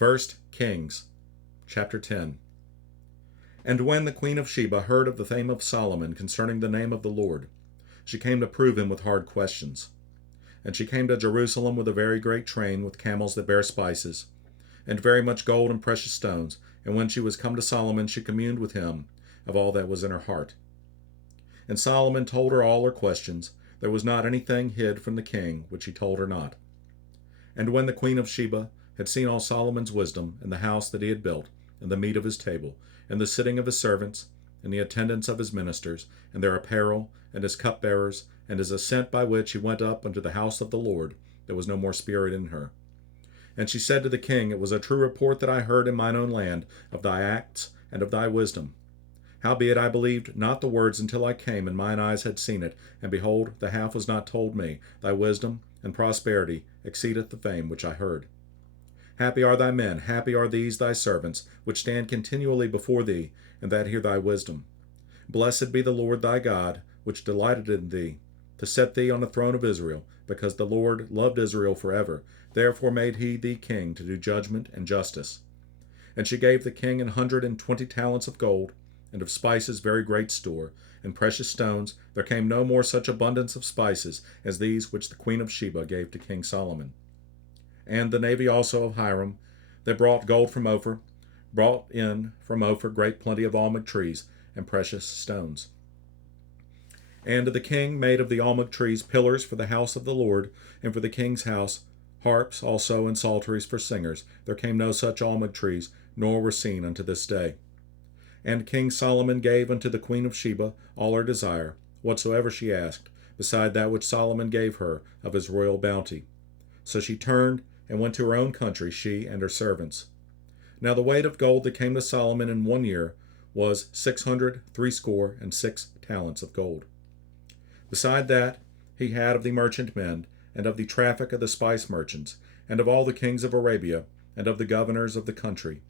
First Kings, chapter 10. And when the queen of Sheba heard of the fame of Solomon concerning the name of the Lord, she came to prove him with hard questions. And she came to Jerusalem with a very great train, with camels that bear spices, and very much gold and precious stones. And when she was come to Solomon, she communed with him of all that was in her heart. And Solomon told her all her questions. There was not anything hid from the king which he told her not. And when the queen of Sheba had seen all Solomon's wisdom, and the house that he had built, and the meat of his table, and the sitting of his servants, and the attendance of his ministers, and their apparel, and his cupbearers, and his ascent by which he went up unto the house of the Lord, there was no more spirit in her. And she said to the king, It was a true report that I heard in mine own land of thy acts and of thy wisdom. Howbeit I believed not the words until I came, and mine eyes had seen it, and behold, the half was not told me. Thy wisdom and prosperity exceedeth the fame which I heard. Happy are thy men, happy are these thy servants, which stand continually before thee, and that hear thy wisdom. Blessed be the Lord thy God, which delighted in thee, to set thee on the throne of Israel, because the Lord loved Israel forever. Therefore made he thee king to do judgment and justice. And she gave the king 120 talents of gold, and of spices very great store, and precious stones. There came no more such abundance of spices as these which the queen of Sheba gave to King Solomon. And the navy also of Hiram, that brought gold from Ophir, brought in from Ophir great plenty of almug trees and precious stones. And the king made of the almug trees pillars for the house of the Lord, and for the king's house, harps also and psalteries for singers. There came no such almug trees, nor were seen unto this day. And King Solomon gave unto the queen of Sheba all her desire, whatsoever she asked, beside that which Solomon gave her of his royal bounty. So she turned and went to her own country, she and her servants. Now the weight of gold that came to Solomon in 1 year was 666 talents of gold. Beside that he had of the merchant men, and of the traffic of the spice merchants, and of all the kings of Arabia, and of the governors of the country.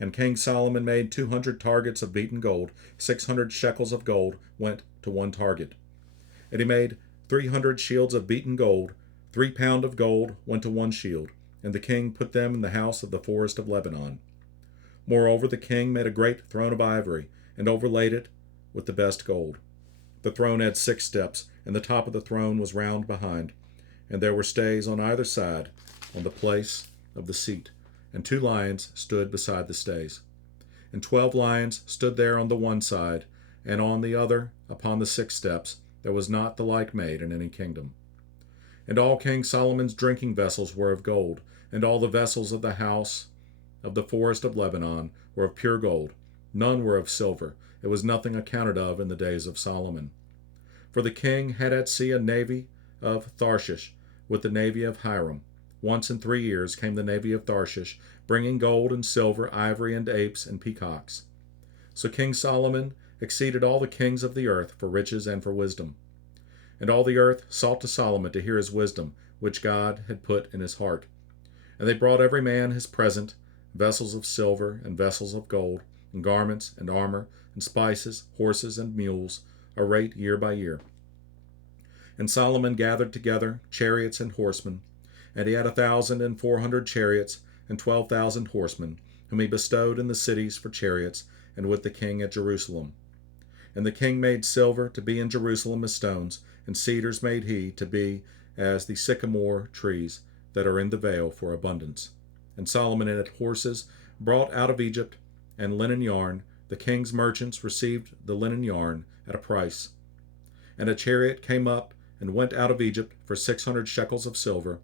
And King Solomon made 200 targets of beaten gold. 600 shekels of gold went to one target. And he made 300 shields of beaten gold. 3 pound of gold went to one shield. And the king put them in the house of the forest of Lebanon. Moreover, the king made a great throne of ivory, and overlaid it with the best gold. The throne had 6 steps, and the top of the throne was round behind. And there were stays on either side on the place of the seat. And 2 lions stood beside the stays. And 12 lions stood there on the one side, and on the other upon the 6 steps. There was not the like made in any kingdom. And all King Solomon's drinking vessels were of gold, and all the vessels of the house of the forest of Lebanon were of pure gold. None were of silver. It was nothing accounted of in the days of Solomon. For the king had at sea a navy of Tarshish, with the navy of Hiram. Once in 3 years came the navy of Tarshish, bringing gold and silver, ivory and apes and peacocks. So King Solomon exceeded all the kings of the earth for riches and for wisdom. And all the earth sought to Solomon to hear his wisdom, which God had put in his heart. And they brought every man his present, vessels of silver and vessels of gold, and garments and armor, and spices, horses and mules, a rate year by year. And Solomon gathered together chariots and horsemen, and he had 1,400 chariots and 12,000 horsemen, whom he bestowed in the cities for chariots, and with the king at Jerusalem. And the king made silver to be in Jerusalem as stones, and cedars made he to be as the sycamore trees that are in the vale for abundance. And Solomon had horses brought out of Egypt, and linen yarn. The king's merchants received the linen yarn at a price. And a chariot came up and went out of Egypt for 600 shekels of silver,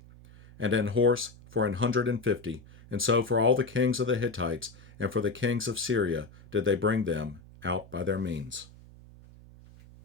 and an horse for 150. And so for all the kings of the Hittites, and for the kings of Syria, did they bring them out by their means.